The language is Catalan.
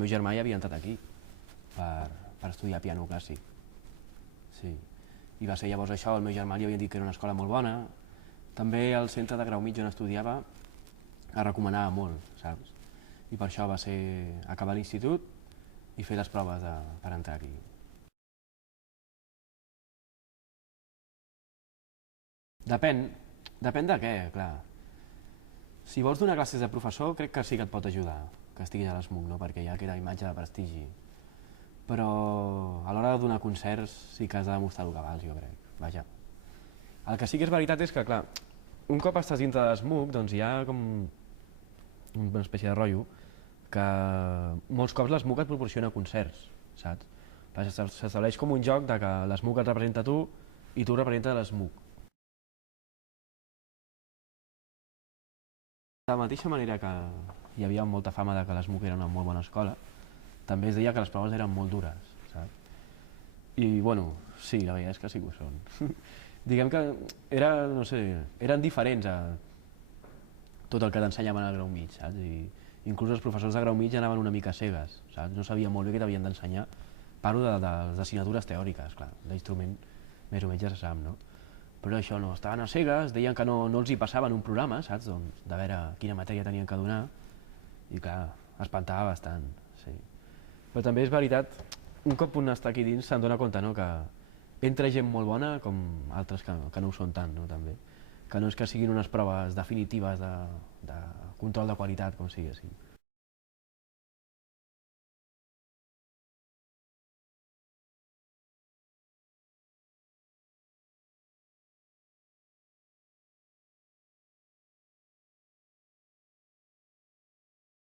meu germà ja havia entrat aquí per estudiar piano clàssic. Sí. I va ser llavors això, el meu germà li havia dit que era una escola molt bona. També el centre de grau mig on estudiava es recomanava molt, saps? I per això va ser acabar l'institut i fer les proves per entrar aquí. Depèn de què, clar. Si vols donar classes de professor, crec que sí que et pot ajudar que estiguis a l'ESMUC, no? Perquè ja que era imatge de prestigi. Però a l'hora de donar concerts sí que has de demostrar el que vals, jo crec. Vaja. El que sí que és veritat és que, clar, un cop estàs dintre de l'ESMUC, doncs hi ha com una espècie de rotllo que molts cops l'ESMUC et proporciona concerts, saps? S'estableix com un joc de que l'ESMUC et representa tu i tu representa l'ESMUC. De la mateixa manera que hi havia molta fama de que l'ESMUC era una molt bona escola, també es deia que les proves eren molt dures, saps? I, bueno, sí, la veritat és que sí que ho són. Diguem que eren diferents a tot el que t'ensenyaven al grau mig, saps? I inclús els professors de grau mig anaven una mica cegues, saps? No sabien molt bé què t'havien d'ensenyar. Parlo de les assignatures teòriques, clar, l'instrument més o menys ja se sap, no? Però això no, estaven a cegues, deien que no els hi passaven un programa, saps? Doncs, de veure quina matèria tenien que donar, i clar, espantava bastant, sí. Però també és veritat, un cop un està aquí dins se'n dona compte, no?, que entra gent molt bona com altres que no ho són tant, no?, també. Que no és que siguin unes proves definitives de control de qualitat, com siguessin.